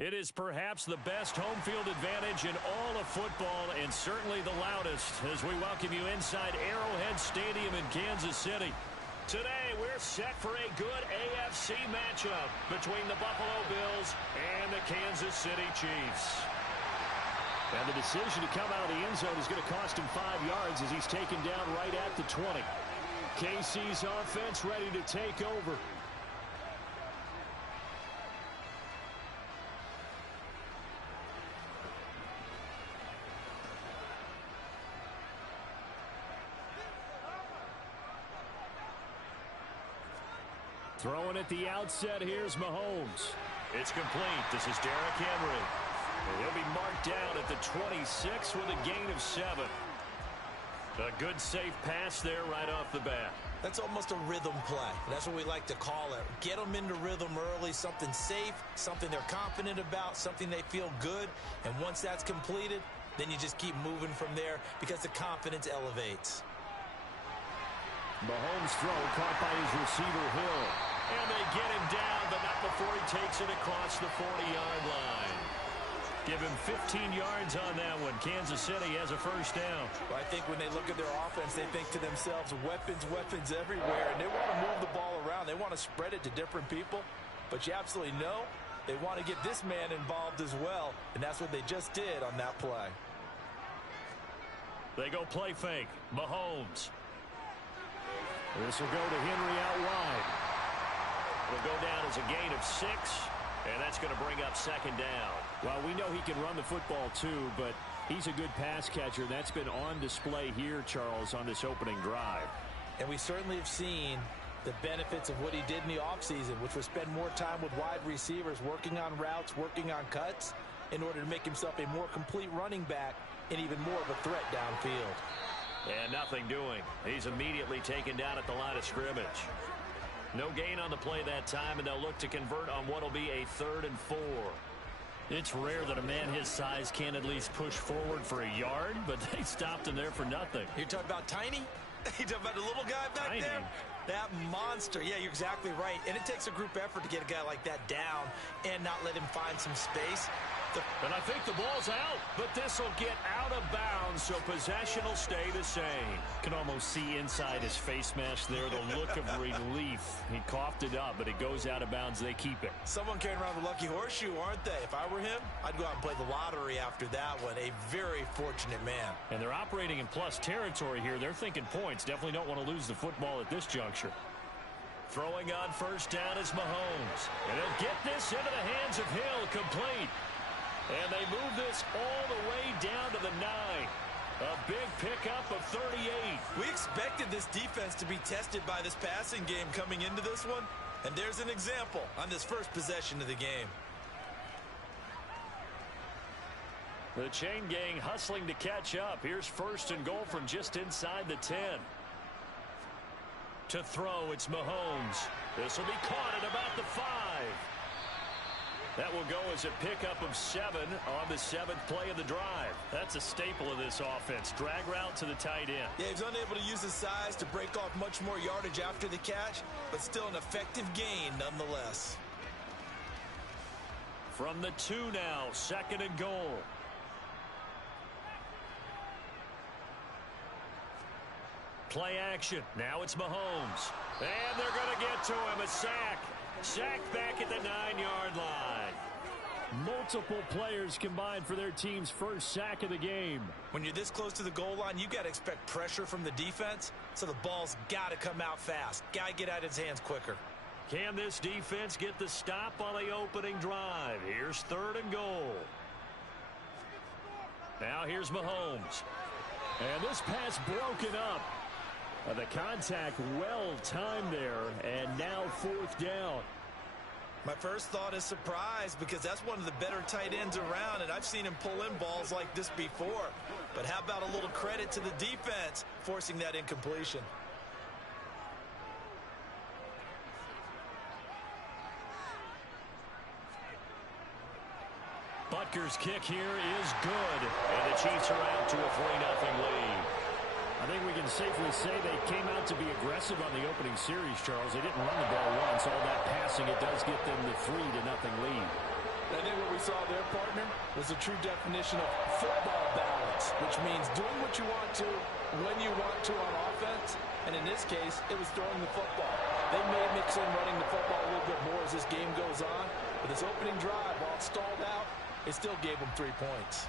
It is perhaps the best home field advantage in all of football and certainly the loudest as we welcome you inside Arrowhead Stadium in Kansas City. Today, we're set for a good AFC matchup between the Buffalo Bills and the Kansas City Chiefs. And the decision to come out of the end zone is going to cost him 5 yards as he's taken down right at the 20. KC's offense ready to take over. Throwing at the outset, here's Mahomes. It's complete. This is Derrick Henry. And he'll be marked down at the 26 with a gain of 7. A good, safe pass there right off the bat. That's almost a rhythm play. That's what we like to call it. Get them into rhythm early, something safe, something they're confident about, something they feel good. And once that's completed, then you just keep moving from there because the confidence elevates. Mahomes' throw caught by his receiver, Hill. And they get him down, but not before he takes it across the 40-yard line. Give him 15 yards on that one. Kansas City has a first down. Well, I think when they look at their offense, they think to themselves, weapons, weapons everywhere. And they want to move the ball around. They want to spread it to different people. But you absolutely know they want to get this man involved as well. And that's what they just did on that play. They go play fake. Mahomes. This will go to Henry out wide. It'll go down as a gain of 6, and that's going to bring up second down. Well, we know he can run the football too, but he's a good pass catcher. That's been on display here, Charles, on this opening drive. And we certainly have seen the benefits of what he did in the offseason, which was spend more time with wide receivers, working on routes, working on cuts, in order to make himself a more complete running back and even more of a threat downfield. And nothing doing. He's immediately taken down at the line of scrimmage. No gain on the play that time, and they'll look to convert on what will be a 3rd and 4. It's rare that a man his size can at least push forward for a yard, but they stopped him there for nothing. You're talking about Tiny? You're talking about the little guy back there? That monster. Yeah, you're exactly right. And it takes a group effort to get a guy like that down and not let him find some space. And I think the ball's out, but this will get out of bounds, so possession will stay the same. Can almost see inside his face mask there the look of relief. He coughed it up, but it goes out of bounds. They keep it. Someone carrying around the lucky horseshoe, aren't they? If I were him, I'd go out and play the lottery after that one. A very fortunate man. And they're operating in plus territory here. They're thinking points. Definitely don't want to lose the football at this juncture. Throwing on first down is Mahomes. And he'll get this into the hands of Hill, complete. And they move this all the way down to the 9. A big pickup of 38. We expected this defense to be tested by this passing game coming into this one. And there's an example on this first possession of the game. The chain gang hustling to catch up. Here's 1st and goal from just inside the 10. To throw, it's Mahomes. This will be caught at about the 5. That will go as a pickup of 7 on the 7th play of the drive. That's a staple of this offense. Drag route to the tight end. Yeah, he's unable to use his size to break off much more yardage after the catch, but still an effective gain nonetheless. From the 2 now, 2nd and goal. Play action. Now it's Mahomes. And they're going to get to him. A sack. Sacked back at the 9-yard line. Multiple players combined for their team's first sack of the game. When you're this close to the goal line, you got to expect pressure from the defense, so the ball's got to come out fast. Got to get out of his hands quicker. Can this defense get the stop on the opening drive? Here's 3rd and goal. Now here's Mahomes. And this pass broken up. The contact well timed there, and now 4th down. My first thought is surprise because that's one of the better tight ends around, and I've seen him pull in balls like this before. But how about a little credit to the defense forcing that incompletion? Butker's kick here is good, and the Chiefs are out to a 3-0 lead. I think we can safely say they came out to be aggressive on the opening series, Charles. They didn't run the ball once. All that passing, it does get them the 3-0 lead. I think what we saw there, partner, was a true definition of football balance, which means doing what you want to, when you want to on offense. And in this case, it was throwing the football. They may mix in running the football a little bit more as this game goes on. But this opening drive, while it stalled out, it still gave them 3 points.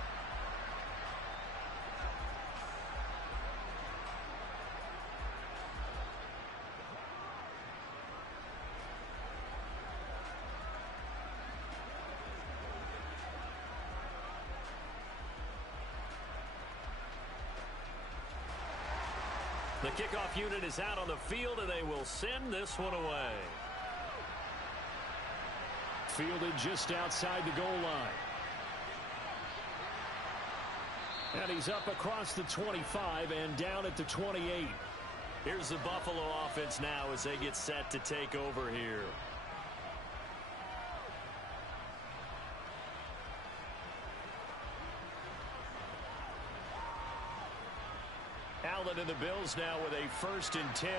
The kickoff unit is out on the field, and they will send this one away. Fielded just outside the goal line. And he's up across the 25 and down at the 28. Here's the Buffalo offense now as they get set to take over here. Allen and the Bills now with a 1st and 10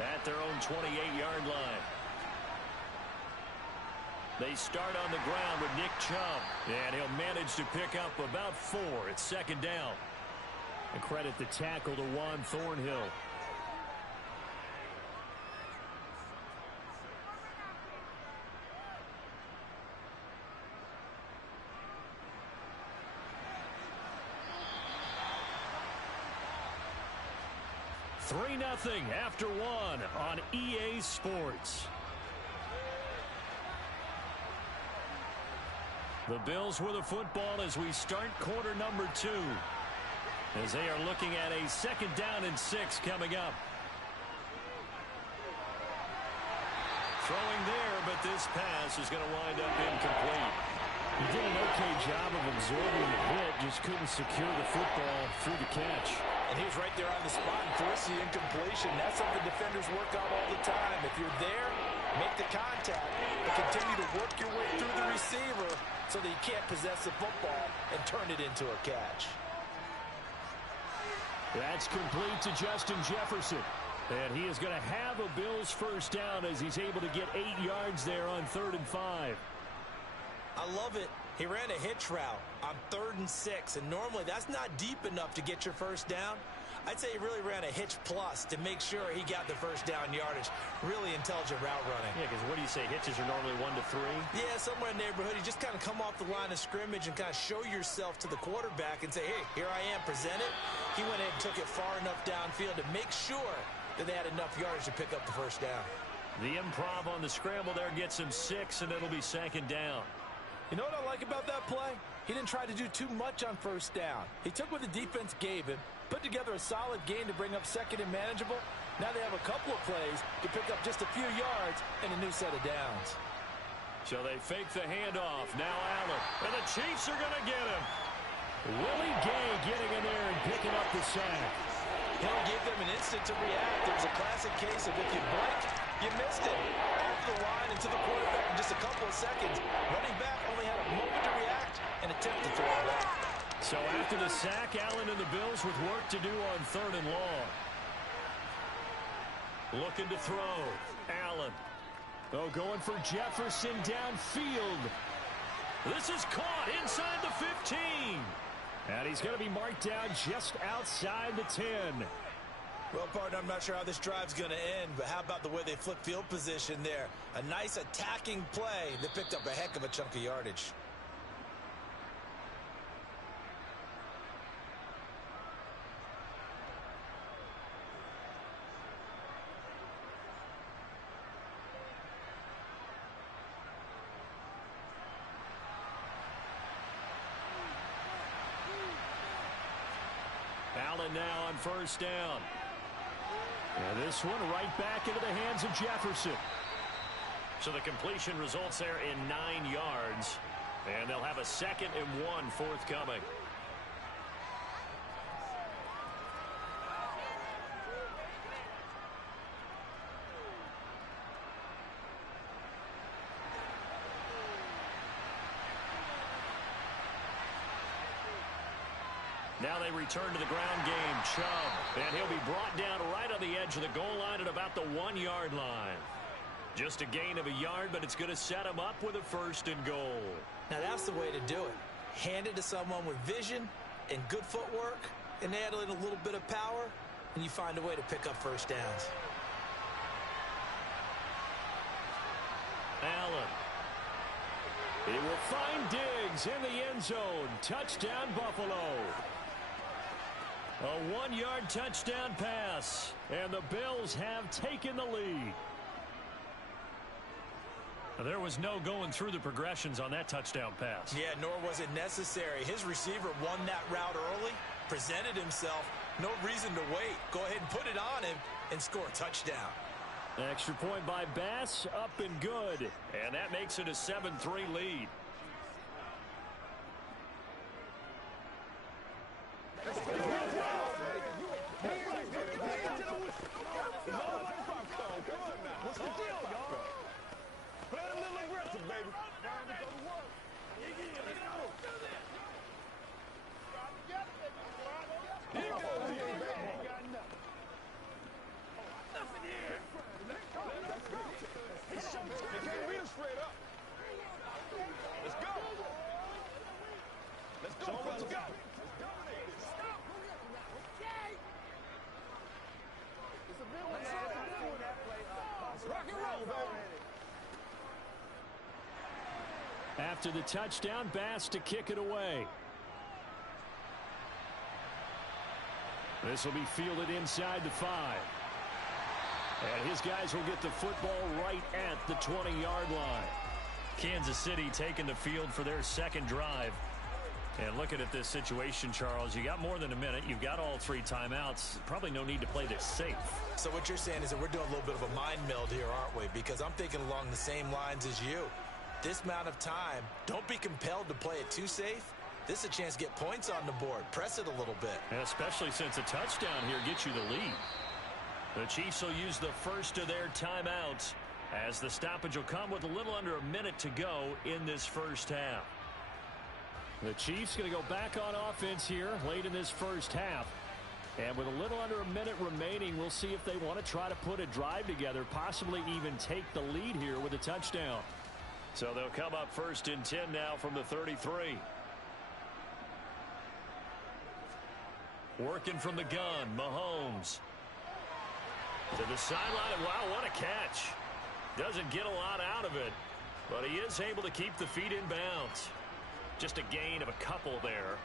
at their own 28-yard line. They start on the ground with Nick Chubb, and he'll manage to pick up about 4 at 2nd down. And credit the tackle to Juan Thornhill. Three 3-0 after 1 on EA Sports. The Bills with the football as we start quarter number 2. As they are looking at a 2nd down and 6 coming up. Throwing there, but this pass is going to wind up incomplete. He did an okay job of absorbing the hit, just couldn't secure the football through the catch. And he was right there on the spot and forced the incompletion. That's something defenders work on all the time. If you're there, make the contact, but continue to work your way through the receiver so that you can't possess the football and turn it into a catch. That's complete to Justin Jefferson. And he is going to have a Bills 1st down as he's able to get 8 yards there on 3rd and 5. I love it. He ran a hitch route on 3rd and 6, and normally that's not deep enough to get your 1st down. I'd say he really ran a hitch plus to make sure he got the 1st down yardage. Really intelligent route running. Yeah, because what do you say? Hitches are normally 1 to 3? Yeah, somewhere in the neighborhood. You just kind of come off the line of scrimmage and kind of show yourself to the quarterback and say, hey, here I am, present it. He went ahead and took it far enough downfield to make sure that they had enough yardage to pick up the 1st down. The improv on the scramble there gets him 6, and it'll be 2nd down. You know what I like about that play? He didn't try to do too much on 1st down. He took what the defense gave him, put together a solid gain to bring up 2nd and manageable. Now they have a couple of plays to pick up just a few yards and a new set of downs. So they fake the handoff. Now Allen. And the Chiefs are going to get him. Willie Gay getting in there and picking up the sack. Hill gave them an instant to react. It was a classic case of if you blink, you missed it. Off the line and to the quarterback in just a couple of seconds. Running back only had a moment to react and attempt to throw it back. So after the sack, Allen and the Bills with work to do on 3rd and long. Looking to throw. Allen. Oh, going for Jefferson downfield. This is caught inside the 15. And he's going to be marked down just outside the 10. Well, partner, I'm not sure how this drive's going to end, but how about the way they flip field position there? A nice attacking play that picked up a heck of a chunk of yardage. Allen now on 1st down. And this one right back into the hands of Jefferson. So the completion results there in 9 yards. And they'll have a 2nd and 1 forthcoming. Now they return to the ground game. Chubb. And he'll be brought down right on the edge of the goal line at about the 1-yard line. Just a gain of a yard, but it's going to set him up with a 1st and goal. Now that's the way to do it. Hand it to someone with vision and good footwork, and add in a little bit of power, and you find a way to pick up first downs. Allen. He will find Diggs in the end zone. Touchdown, Buffalo. A 1-yard touchdown pass, and the Bills have taken the lead. There was no going through the progressions on that touchdown pass. Yeah, nor was it necessary. His receiver won that route early, presented himself. No reason to wait. Go ahead and put it on him and score a touchdown. Extra point by Bass, up and good. And that makes it a 7-3 lead. What's the deal, y'all? Play a little aggressive, baby. Straight up. Let's go. Let's go. Let's go. Rock and roll, baby. After the touchdown, Bass to kick it away. This will be fielded inside the 5. And his guys will get the football right at the 20-yard line. Kansas City taking the field for their second drive. And looking at this situation, Charles, you got more than a minute. You've got all 3 timeouts. Probably no need to play this safe. So what you're saying is that we're doing a little bit of a mind meld here, aren't we? Because I'm thinking along the same lines as you. This amount of time, don't be compelled to play it too safe. This is a chance to get points on the board. Press it a little bit. And especially since a touchdown here gets you the lead. The Chiefs will use the first of their timeouts as the stoppage will come with a little under a minute to go in this first half. The Chiefs going to go back on offense here late in this first half. And with a little under a minute remaining, we'll see if they want to try to put a drive together, possibly even take the lead here with a touchdown. So they'll come up first and 10 now from the 33. Working from the gun, Mahomes. To the sideline. Wow, what a catch. Doesn't get a lot out of it, but he is able to keep the feet in bounds. Just a gain of a couple there,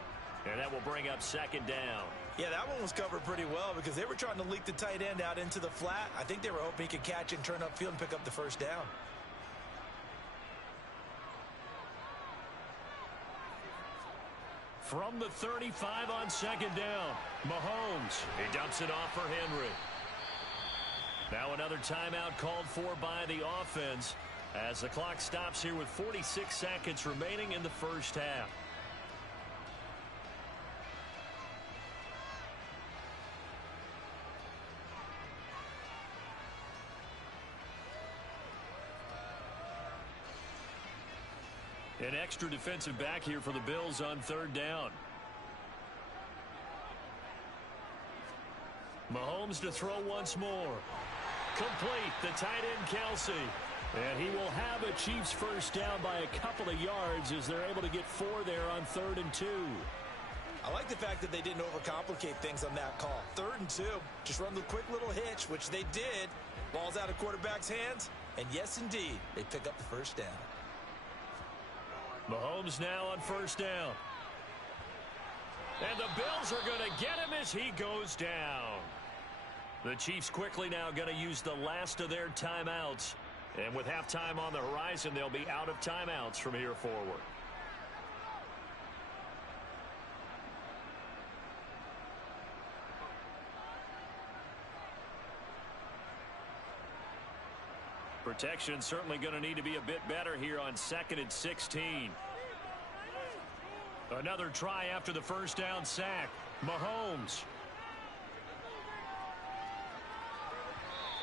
and that will bring up second down. Yeah, that one was covered pretty well because they were trying to leak the tight end out into the flat. I think they were hoping he could catch it and turn upfield and pick up the first down. From the 35 on second down, Mahomes. He dumps it off for Henry. Now another timeout called for by the offense as the clock stops here with 46 seconds remaining in the first half. An extra defensive back here for the Bills on third down. Mahomes to throw once more. Complete, the tight end Kelsey. And he will have a Chiefs first down by a couple of yards as they're able to get 4 there on 3rd and 2. I like the fact that they didn't overcomplicate things on that call. 3rd and 2, just run the quick little hitch, which they did. Ball's out of quarterback's hands, and yes, indeed, they pick up the first down. Mahomes now on first down. And the Bills are going to get him as he goes down. The Chiefs quickly now going to use the last of their timeouts. And with halftime on the horizon, they'll be out of timeouts from here forward. Protection certainly going to need to be a bit better here on 2nd and 16. Another try after the first down sack. Mahomes.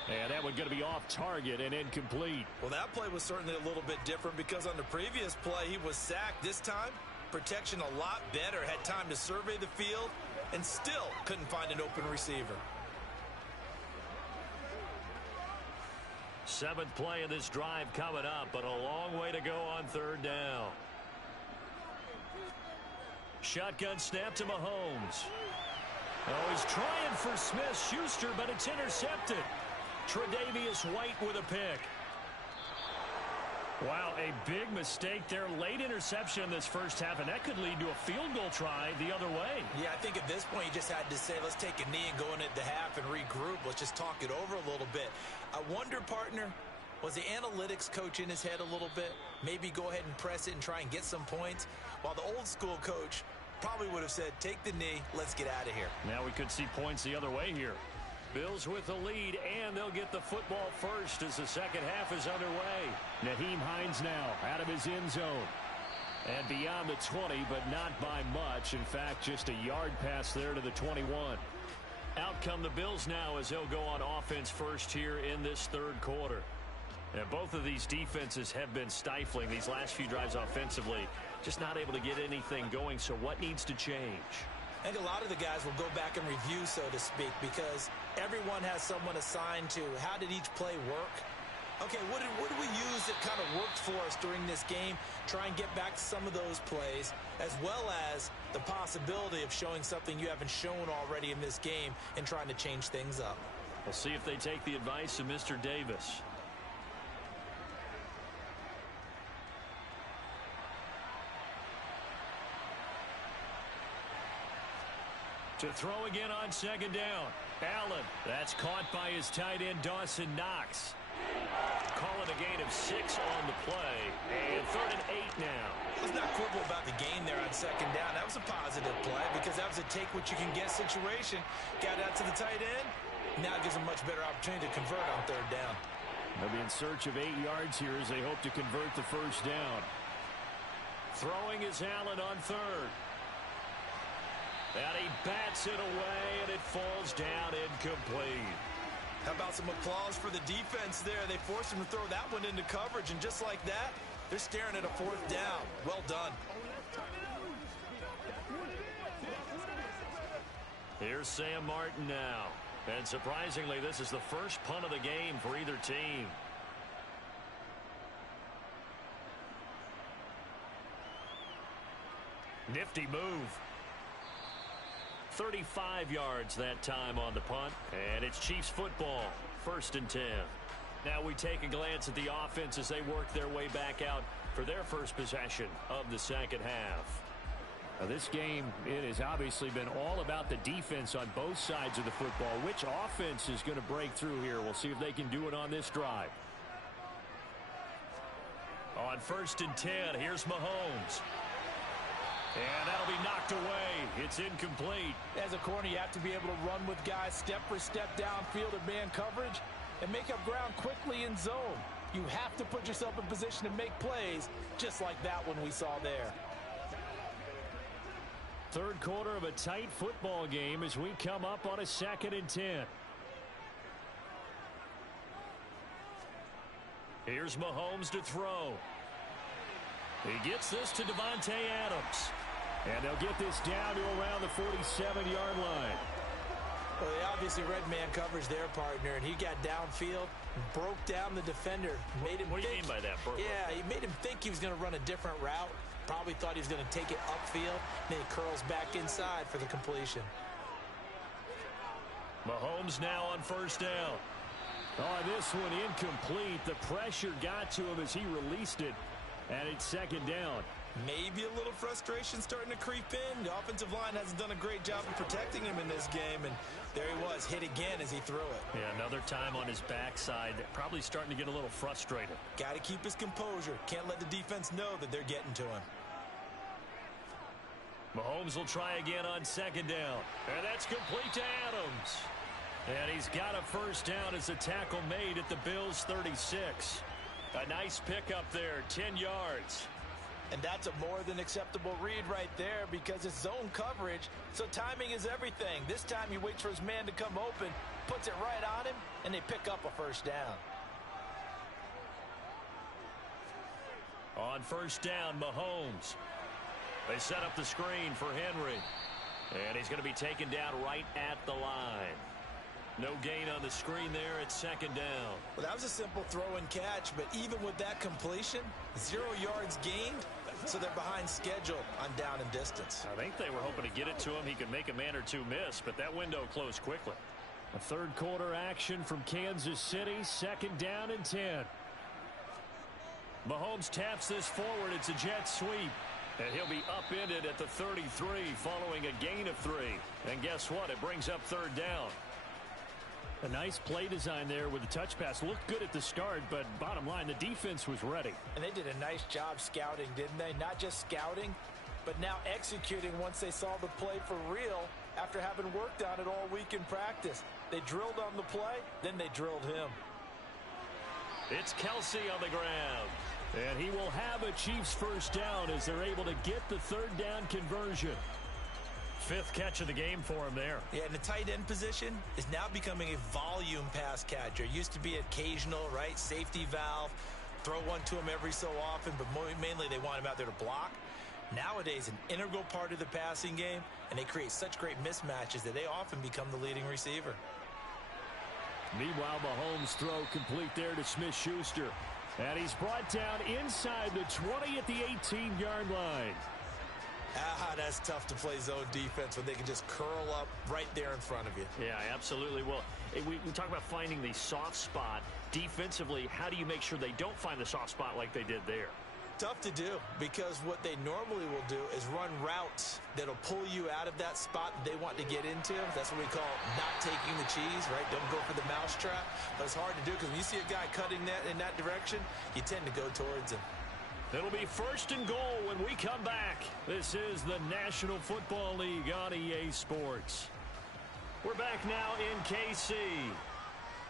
And that one going to be off target and incomplete. Well, that play was certainly a little bit different because on the previous play, he was sacked. This time, protection a lot better. Had time to survey the field and still couldn't find an open receiver. 7th play of this drive coming up, but a long way to go on 3rd down. shotgun snap to Mahomes. Oh, he's trying for Smith-Schuster, but it's intercepted. Tre'Davious White with a pick. Wow, a big mistake there. Late interception in this first half, and that could lead to a field goal try the other way. Yeah, I think at this point you just had to say, let's take a knee and go into the half and regroup. Let's just talk it over a little bit. I wonder, partner, was the analytics coach in his head a little bit? Maybe go ahead and press it and try and get some points, while the old school coach probably would have said, take the knee, let's get out of here. Now we could see points the other way here. Bills with the lead, and they'll get the football first as the second half is underway. Nyheim Hines now out of his end zone. And beyond the 20, but not by much. In fact, just a yard pass there to the 21. Out come the Bills now as they'll go on offense first here in this third quarter. And both of these defenses have been stifling these last few drives offensively. Just not able to get anything going, so what needs to change? I think a lot of the guys will go back and review, so to speak, because everyone has someone assigned to how did each play work. Okay, what did we use that kind of worked for us during this game? Try and get back to some of those plays, as well as the possibility of showing something you haven't shown already in this game and trying to change things up. We'll see if they take the advice of Mr. Davis. To throw again on second down. Allen, that's caught by his tight end Dawson Knox. Calling a gain of 6 on the play. And 3rd and 8 now. Let's not quibble about the gain there on second down. That was a positive play because that was a take-what-you-can-get situation. Got out to the tight end. Now it gives them a much better opportunity to convert on 3rd down. They'll be in search of 8 yards here as they hope to convert the first down. Throwing is Allen on 3rd. And he bats it away, and it falls down incomplete. How about some applause for the defense there? They forced him to throw that one into coverage, and just like that, they're staring at a 4th down. Well done. Here's Sam Martin now. And surprisingly, this is the first punt of the game for either team. Nifty move. 35 yards that time on the punt, and it's Chiefs football, 1st and 10. Now we take a glance at the offense as they work their way back out for their first possession of the second half. Now this game, it has obviously been all about the defense on both sides of the football. Which offense is going to break through here? We'll see if they can do it on this drive. On 1st and 10, here's Mahomes. And that'll be knocked away. It's incomplete. As a corner, you have to be able to run with guys step for step downfield in man coverage and make up ground quickly in zone. You have to put yourself in position to make plays, just like that one we saw there. Third quarter of a tight football game as we come up on a 2nd and 10. Here's Mahomes to throw. He gets this to Davante Adams. And they'll get this down to around the 47-yard line. Well, they obviously read man coverage there, partner, and he got downfield, broke down the defender. Made him what do you mean by that? Yeah, he made him think he was going to run a different route. Probably thought he was going to take it upfield. Then he curls back inside for the completion. Mahomes now on 1st down. Oh, this one incomplete. The pressure got to him as he released it. And it's 2nd down. Maybe a little frustration starting to creep in. The offensive line hasn't done a great job of protecting him in this game, and there he was, hit again as he threw it. Yeah, another time on his backside, probably starting to get a little frustrated. Got to keep his composure. Can't let the defense know that they're getting to him. Mahomes will try again on 2nd down, and that's complete to Adams. And he's got a 1st down as a tackle made at the Bills' 36. A nice pickup there, 10 yards. And that's a more than acceptable read right there because it's zone coverage, so timing is everything. This time he waits for his man to come open, puts it right on him, and they pick up a 1st down. On 1st down, Mahomes. They set up the screen for Henry. And he's going to be taken down right at the line. No gain on the screen there at 2nd down. Well, that was a simple throw and catch, but even with that completion, 0 yards gained, So they're behind schedule on down and distance. I think they were hoping to get it to him. He could make a man or two miss, but that window closed quickly. A third quarter action from Kansas City. 2nd down and 10. Mahomes taps this forward. It's a jet sweep. And he'll be upended at the 33 following a gain of 3. And guess what? It brings up 3rd down. A nice play design there with the touch pass. Looked good at the start, but bottom line, the defense was ready. And they did a nice job scouting, didn't they? Not just scouting, but now executing once they saw the play for real after having worked on it all week in practice. They drilled on the play, then they drilled him. It's Kelsey on the ground. And he will have a Chiefs first down as they're able to get the 3rd down conversion. 5th catch of the game for him there. Yeah, and the tight end position is now becoming a volume pass catcher. It used to be occasional, right? Safety valve. Throw one to him every so often, but mainly they want him out there to block. Nowadays, an integral part of the passing game, and they create such great mismatches that they often become the leading receiver. Meanwhile, Mahomes' throw complete there to Smith-Schuster. And he's brought down inside the 20 at the 18-yard line. That's tough to play zone defense when they can just curl up right there in front of you. Yeah, absolutely. Well, we talk about finding the soft spot. Defensively, how do you make sure they don't find the soft spot like they did there? Tough to do, because what they normally will do is run routes that'll pull you out of that spot that they want to get into. That's what we call not taking the cheese, right? Don't go for the mousetrap. But it's hard to do because when you see a guy cutting that in that direction, you tend to go towards him. It'll be 1st and goal when we come back. This is the National Football League on EA Sports. We're back now in KC.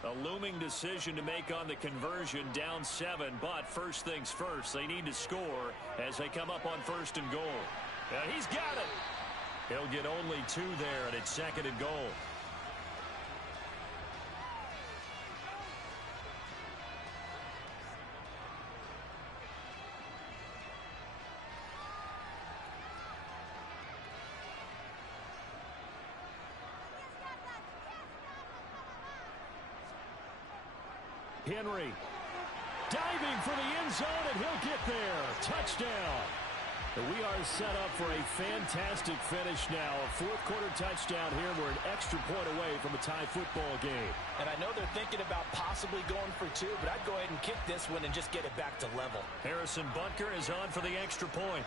A looming decision to make on the conversion, down 7, but first things first, they need to score as they come up on 1st and goal. He's got it. He'll get only 2 there, and it's 2nd and goal. Henry diving for the end zone, and he'll get there. Touchdown. We are set up for a fantastic finish now. A 4th quarter touchdown here. We're an extra point away from a tie football game. And I know they're thinking about possibly going for 2, but I'd go ahead and kick this one and just get it back to level. Harrison Butker is on for the extra point.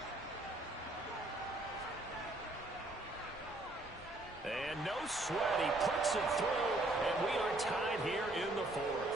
And no sweat. He puts it through, and we are tied here in the 4th.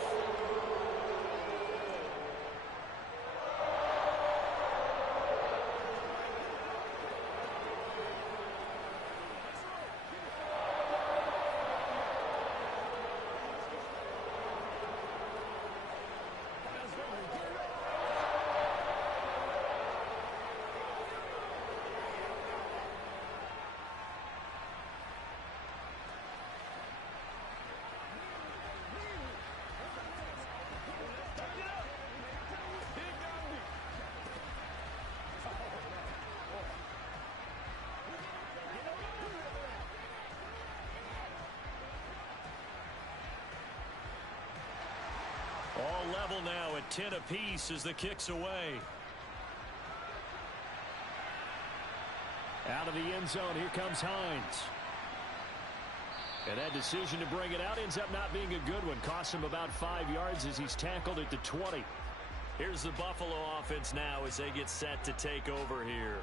All level now at 10 apiece as the kick's away. Out of the end zone, here comes Hines. And that decision to bring it out ends up not being a good one. Costs him about 5 yards as he's tackled at the 20. Here's the Buffalo offense now as they get set to take over here.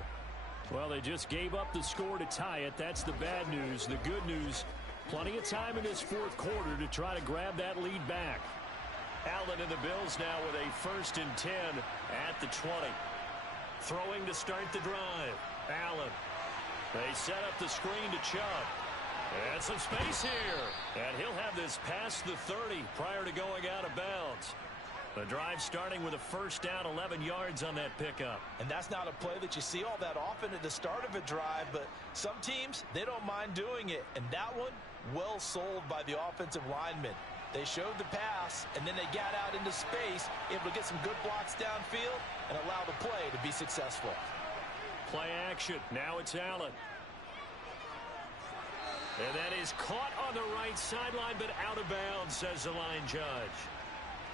Well, they just gave up the score to tie it. That's the bad news. The good news, plenty of time in this 4th quarter to try to grab that lead back. Allen and the Bills now with a 1st and 10 at the 20. Throwing to start the drive. Allen. They set up the screen to Chubb. And some space here. And he'll have this past the 30 prior to going out of bounds. The drive starting with a 1st down, 11 yards on that pickup. And that's not a play that you see all that often at the start of a drive, but some teams, they don't mind doing it. And that one, well sold by the offensive lineman. They showed the pass, and then they got out into space, able to get some good blocks downfield and allow the play to be successful. Play action. Now it's Allen. And that is caught on the right sideline, but out of bounds, says the line judge.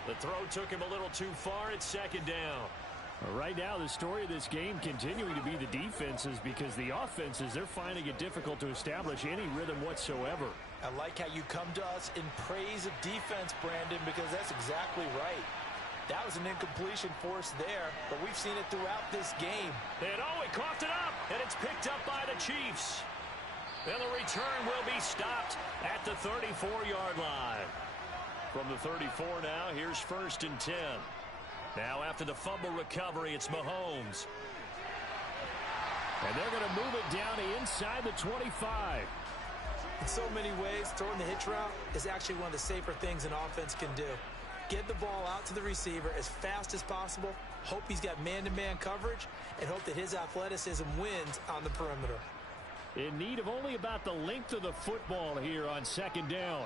The throw took him a little too far. It's 2nd down. Right now, the story of this game continuing to be the defenses, because the offenses, they're finding it difficult to establish any rhythm whatsoever. I like how you come to us in praise of defense, Brandon, because that's exactly right. That was an incompletion force there, but we've seen it throughout this game. And he coughed it up, and it's picked up by the Chiefs. And the return will be stopped at the 34-yard line. From the 34 now, here's 1st and 10. Now after the fumble recovery, it's Mahomes. And they're going to move it down to inside the 25. In so many ways, throwing the hitch route is actually one of the safer things an offense can do. Get the ball out to the receiver as fast as possible, hope he's got man-to-man coverage, and hope that his athleticism wins on the perimeter. In need of only about the length of the football here on 2nd down.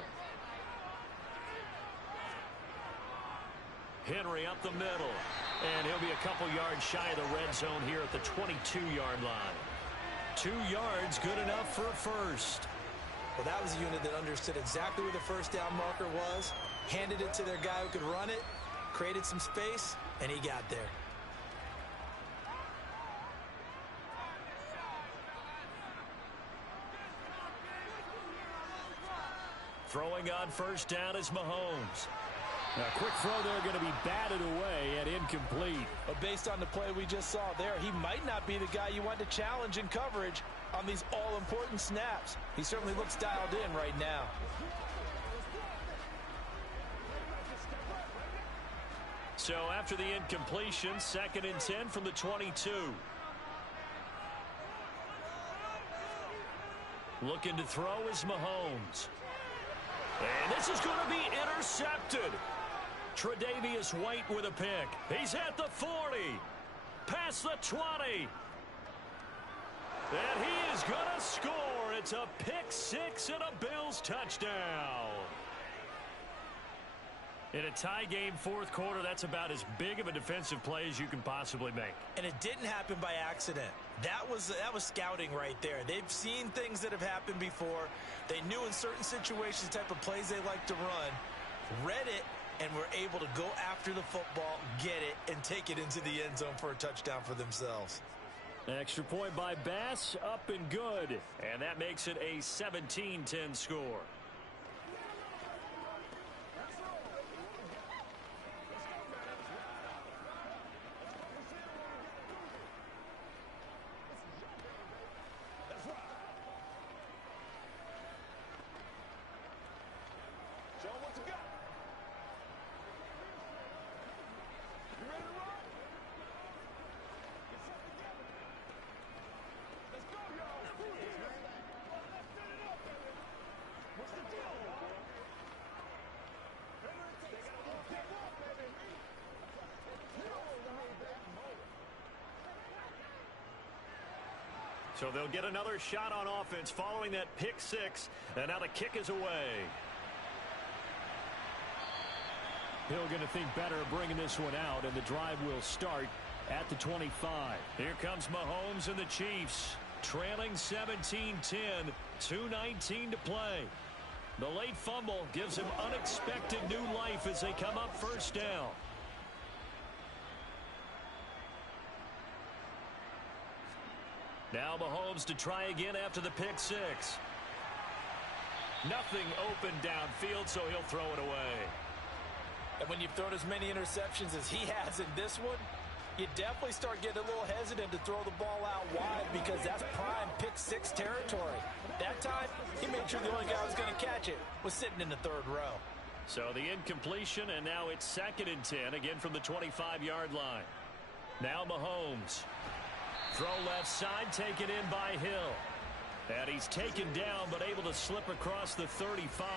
Henry up the middle. And he'll be a couple yards shy of the red zone here at the 22-yard line. 2 yards, good enough for a first. Well, that was a unit that understood exactly where the first down marker was, handed it to their guy who could run it, created some space, and he got there. Throwing on 1st down is Mahomes. A quick throw there going to be batted away and incomplete. But based on the play we just saw there, he might not be the guy you want to challenge in coverage on these all-important snaps. He certainly looks dialed in right now. So after the incompletion, 2nd and 10 from the 22. Looking to throw is Mahomes. And this is going to be intercepted. Tre'Davious White with a pick. He's at the 40. Past the 20. And he is going to score. It's a pick six and a Bills touchdown. In a tie game, 4th quarter, that's about as big of a defensive play as you can possibly make. And it didn't happen by accident. That was scouting right there. They've seen things that have happened before. They knew in certain situations the type of plays they like to run, read it, and were able to go after the football, get it, and take it into the end zone for a touchdown for themselves. Extra point by Bass, up and good. And that makes it a 17-10 score. So they'll get another shot on offense following that pick six. And now the kick is away. Hill going to think better of bringing this one out, and the drive will start at the 25. Here comes Mahomes and the Chiefs, trailing 17-10, 2:19 to play. The late fumble gives him unexpected new life as they come up 1st down. Now Mahomes to try again after the pick six. Nothing open downfield, so he'll throw it away. And when you've thrown as many interceptions as he has in this one, you definitely start getting a little hesitant to throw the ball out wide, because that's prime pick six territory. That time, he made sure the only guy who was going to catch it was sitting in the 3rd row. So the incompletion, and now it's 2nd and 10, again from the 25-yard line. Now Mahomes. Throw left side, taken in by Hill. And he's taken down, but able to slip across the 35.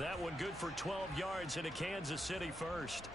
That one good for 12 yards into Kansas City first.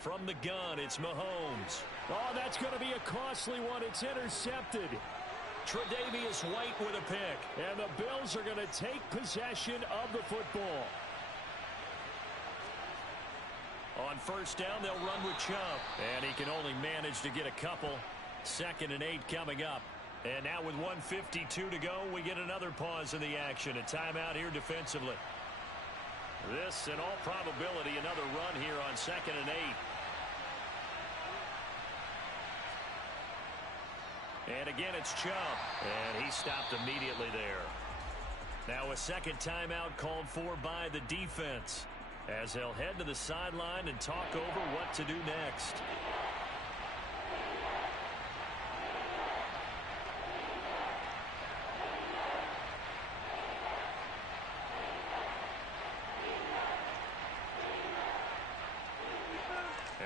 From the gun, it's Mahomes. Oh, that's going to be a costly one. It's intercepted. Tre'Davious White with a pick. And the Bills are going to take possession of the football. On first down, they'll run with Chubb. And he can only manage to get a couple. 2nd and 8 coming up. And now with 1:52 to go, we get another pause in the action. A timeout here defensively. This, in all probability, another run here on 2nd and 8. And again, it's Chubb. And he stopped immediately there. Now a second timeout called for by the defense, as they'll head to the sideline and talk over what to do next.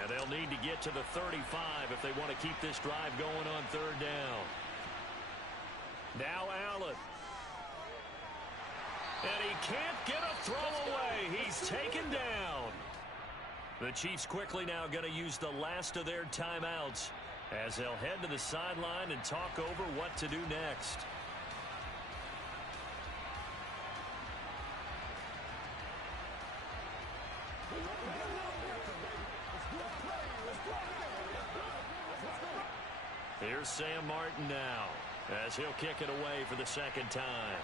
And they'll need to get to the 35 if they want to keep this drive going on 3rd down. Now Allen. And he can't get a throw away. He's taken down. The Chiefs quickly now going to use the last of their timeouts as they'll head to the sideline and talk over what to do next. Here's Sam Martin now as he'll kick it away for the 2nd time.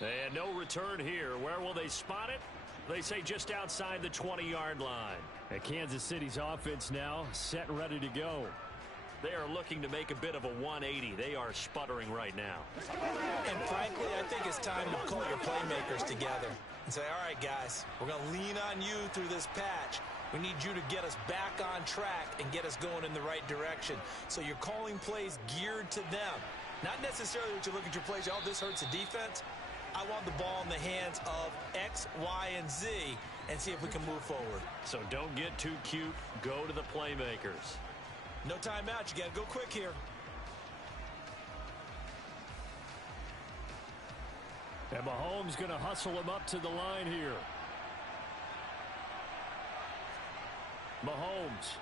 And no return here. Where will they spot it? They say just outside the 20-yard line. And Kansas City's offense now set and ready to go. They are looking to make a bit of a 180. They are sputtering right now. And frankly, I think it's time to call your playmakers together and say, all right, guys, we're going to lean on you through this patch. We need you to get us back on track and get us going in the right direction. So you're calling plays geared to them. Not necessarily that you look at your plays, oh, this hurts the defense. I want the ball in the hands of X, Y, and Z and see if we can move forward. So don't get too cute. Go to the playmakers. No timeout. You got to go quick here. And Mahomes going to hustle him up to the line here. Mahomes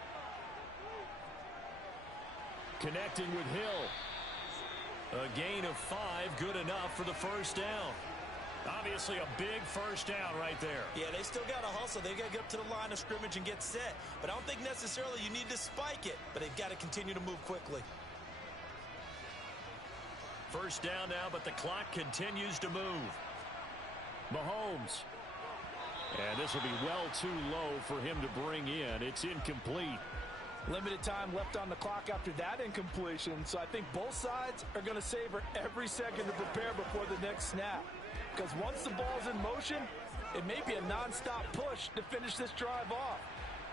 connecting with Hill. A gain of 5, good enough for the first down. Obviously a big first down right there. Yeah, they still got to hustle. They've got to get up to the line of scrimmage and get set. But I don't think necessarily you need to spike it. But they've got to continue to move quickly. First down now, but the clock continues to move. Mahomes. And this will be well too low for him to bring in. It's incomplete. Limited time left on the clock after that incompletion, so I think both sides are going to savor every second to prepare before the next snap. Because once the ball's in motion, it may be a nonstop push to finish this drive off.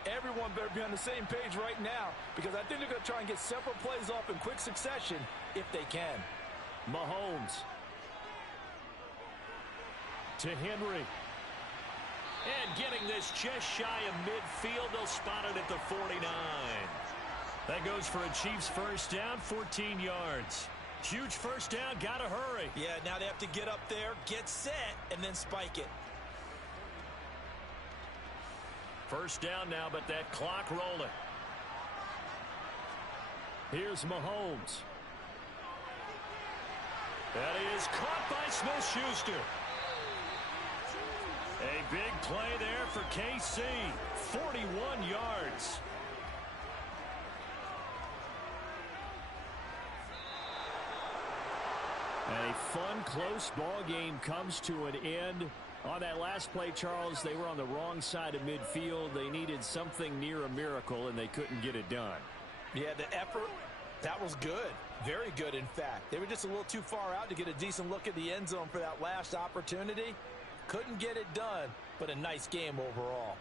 Everyone better be on the same page right now, because I think they're going to try and get several plays off in quick succession if they can. Mahomes to Henry. And getting this just shy of midfield, they'll spot it at the 49. That goes for a Chiefs first down, 14 yards. Huge first down, gotta hurry. Yeah, now they have to get up there, get set, and then spike it. First down now, but that clock rolling. Here's Mahomes. That is caught by Smith-Schuster. A big play there for KC. 41 yards. A fun, close ball game comes to an end. On that last play, Charles, they were on the wrong side of midfield. They needed something near a miracle, and they couldn't get it done. Yeah, the effort, that was good. Very good, in fact. They were just a little too far out to get a decent look at the end zone for that last opportunity. Couldn't get it done, but a nice game overall.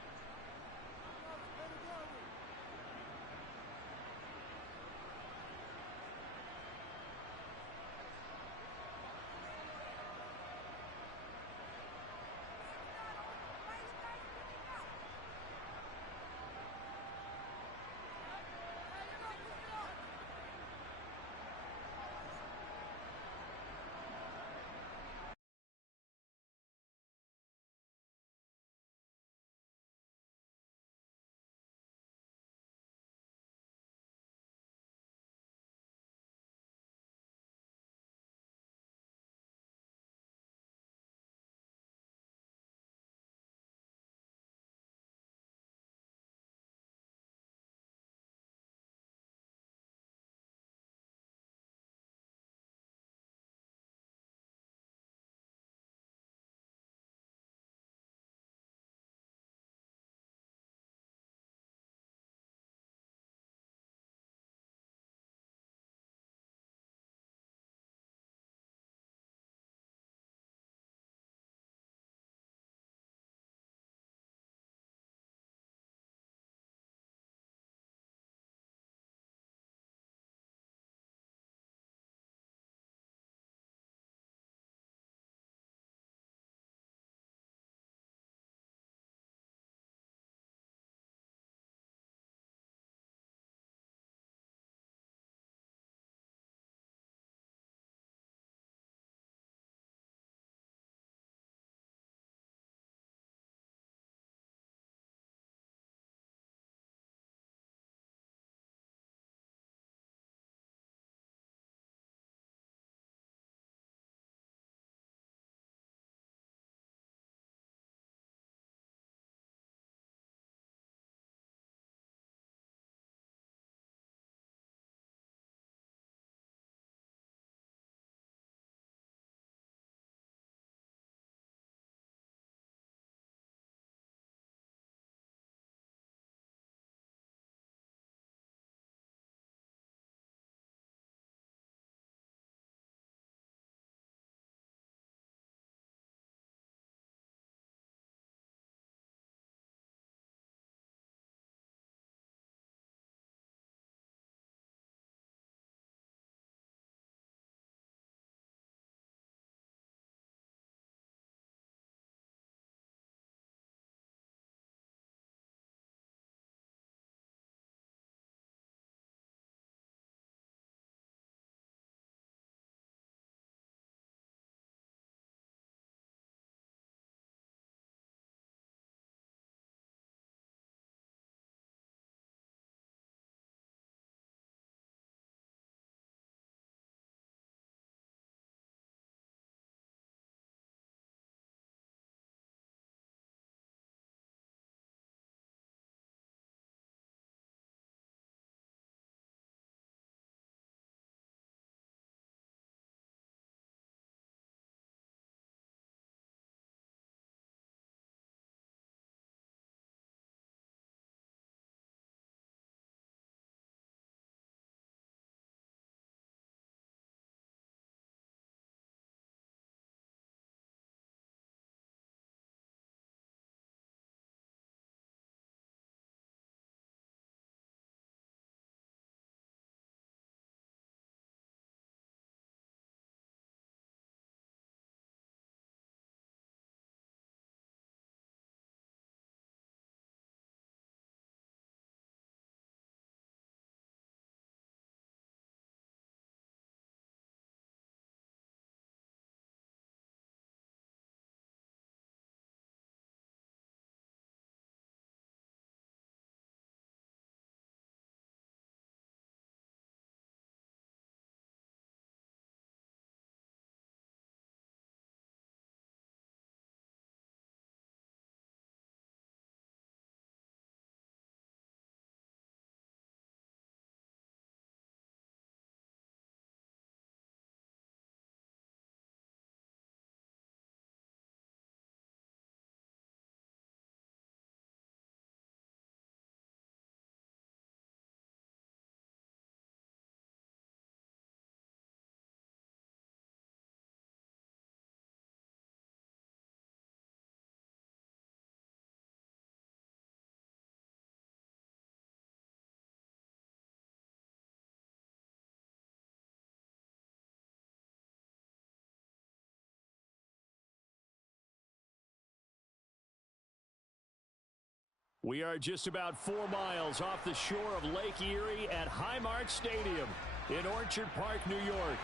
We are just about 4 miles off the shore of Lake Erie at Highmark Stadium in Orchard Park, New York.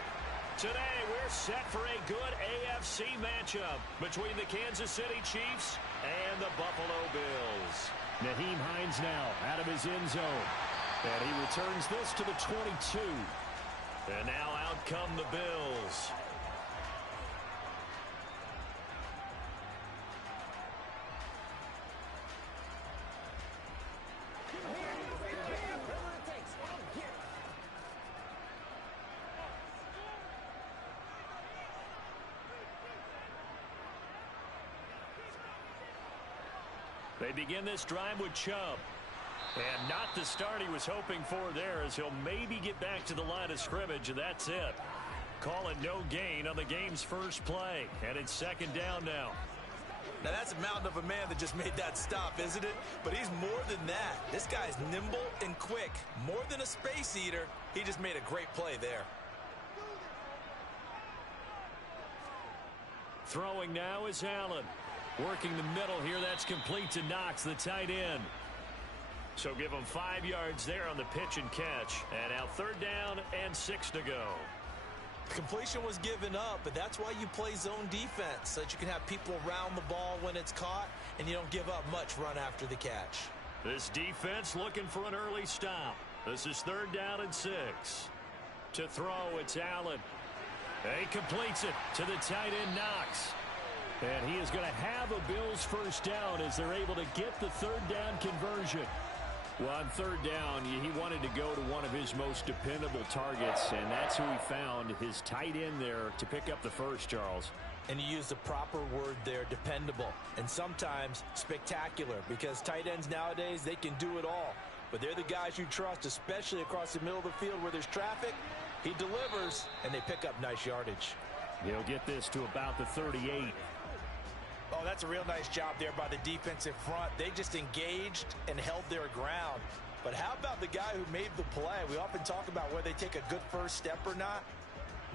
Today, we're set for a good AFC matchup between the Kansas City Chiefs and the Buffalo Bills. Nyheim Hines now out of his end zone. And he returns this to the 22. And now out come the Bills. They begin this drive with Chubb. And not the start he was hoping for there, as he'll maybe get back to the line of scrimmage, and that's it. Call it no gain on the game's first play. And it's second down now. Now that's a mountain of a man that just made that stop, isn't it? But he's more than that. This guy's nimble and quick. More than a space eater, he just made a great play there. Throwing now is Allen. Working the middle here, that's complete to Knox, the tight end. So give him 5 yards there on the pitch and catch. And now third down and 6 to go. Completion was given up, but that's why you play zone defense, so that you can have people around the ball when it's caught, and you don't give up much run after the catch. This defense looking for an early stop. This is third down and 6. To throw, it's Allen. He completes it to the tight end, Knox. And he is going to have a Bills first down as they're able to get the third down conversion. Well, on third down, he wanted to go to one of his most dependable targets, and that's who he found, his tight end there, to pick up the first, Charles. And you use the proper word there, dependable, and sometimes spectacular, because tight ends nowadays, they can do it all. But they're the guys you trust, especially across the middle of the field where there's traffic. He delivers, and they pick up nice yardage. He'll get this to about the 38. Oh, that's a real nice job there by the defensive front. They just engaged and held their ground. But how about the guy who made the play? We often talk about whether they take a good first step or not.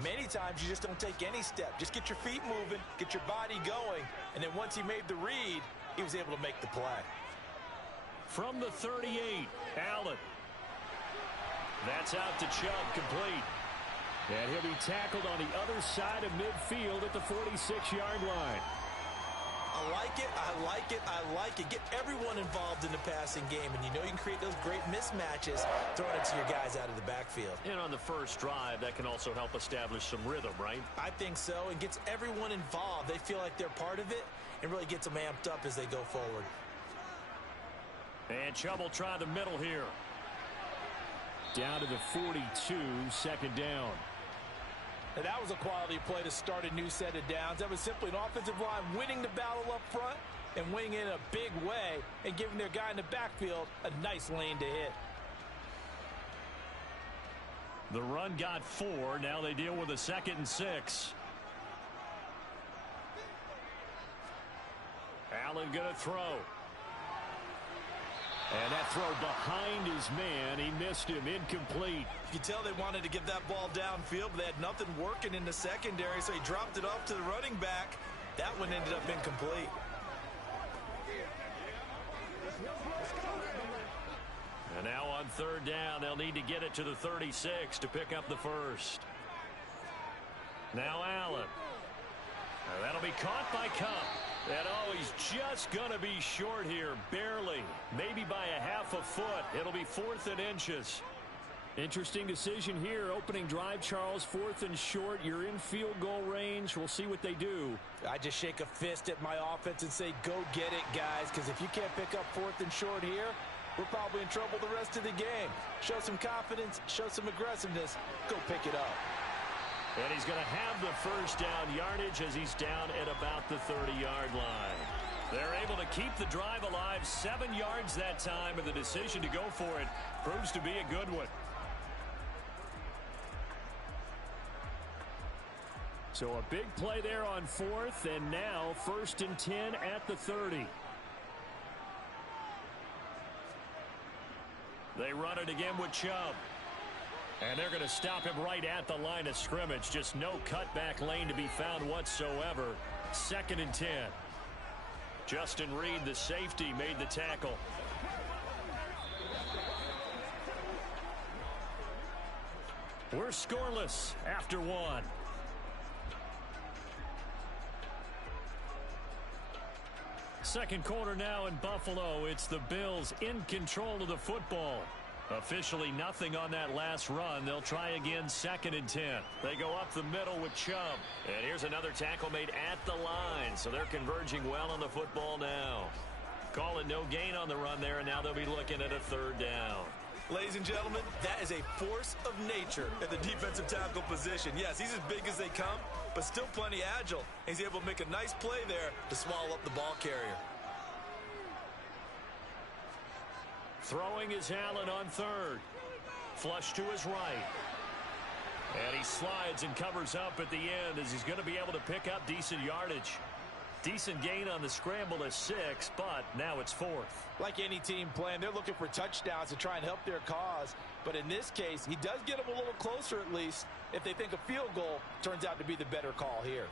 Many times you just don't take any step. Just get your feet moving, get your body going, and then once he made the read, he was able to make the play. From the 38, Allen. That's out to Chubb, complete. And he'll be tackled on the other side of midfield at the 46-yard line. I like it, I like it, I like it. Get everyone involved in the passing game, and you know you can create those great mismatches throwing it to your guys out of the backfield. And on the first drive, that can also help establish some rhythm, right? I think so, and gets everyone involved. They feel like they're part of it, and really gets them amped up as they go forward. And Chubb will try the middle here. Down to the 42, second down. And that was a quality play to start a new set of downs. That was simply an offensive line winning the battle up front and winning it in a big way and giving their guy in the backfield a nice lane to hit. The run got 4. Now they deal with a 2nd and 6. Allen going to throw. And that throw behind his man. He missed him. Incomplete. You can tell they wanted to get that ball downfield, but they had nothing working in the secondary, so he dropped it off to the running back. That one ended up incomplete. And now on third down, they'll need to get it to the 36 to pick up the first. Now Allen. Now that'll be caught by Cup. And oh, he's just going to be short here, barely. Maybe by a half a foot. It'll be 4th and inches. Interesting decision here. Opening drive, Charles, 4th and short. You're in field goal range. We'll see what they do. I just shake a fist at my offense and say, go get it, guys, because if you can't pick up 4th and short here, we're probably in trouble the rest of the game. Show some confidence, show some aggressiveness, go pick it up. And he's going to have the first down yardage as he's down at about the 30-yard line. They're able to keep the drive alive, 7 yards that time, and the decision to go for it proves to be a good one. So a big play there on 4th, and now 1st and 10 at the 30. They run it again with Chubb. And they're going to stop him right at the line of scrimmage. Just no cutback lane to be found whatsoever. 2nd and 10. Justin Reed, the safety, made the tackle. We're scoreless after one. Second quarter now in Buffalo. It's the Bills in control of the football. Officially nothing on that last run. They'll try again, 2nd and 10. They go up the middle with Chubb. And here's another tackle made at the line. So they're converging well on the football now. Calling no gain on the run there, and now they'll be looking at a 3rd down. Ladies and gentlemen, that is a force of nature at the defensive tackle position. Yes, he's as big as they come, but still plenty agile. He's able to make a nice play there to swallow up the ball carrier. Throwing is Allen on 3rd. Flush to his right. And he slides and covers up at the end as he's going to be able to pick up decent yardage. Decent gain on the scramble is 6, but now it's 4th. Like any team playing, they're looking for touchdowns to try and help their cause. But in this case, he does get them a little closer at least if they think a field goal turns out to be the better call here.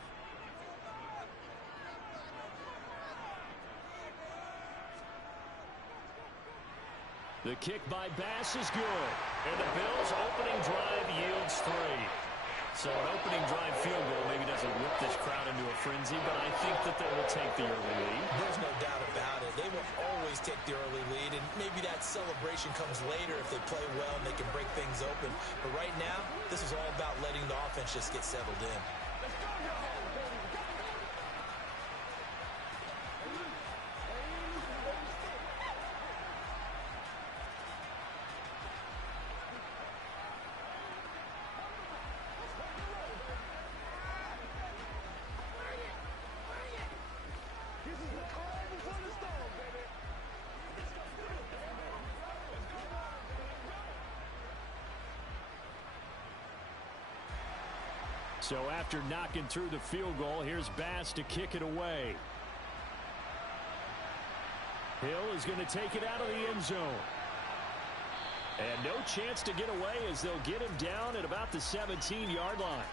The kick by Bass is good. And the Bills' opening drive yields 3. So an opening drive field goal maybe doesn't whip this crowd into a frenzy, but I think that they will take the early lead. There's no doubt about it. They will always take the early lead, and maybe that celebration comes later if they play well and they can break things open. But right now, this is all about letting the offense just get settled in. So after knocking through the field goal, here's Bass to kick it away. Hill is going to take it out of the end zone. And no chance to get away as they'll get him down at about the 17-yard line.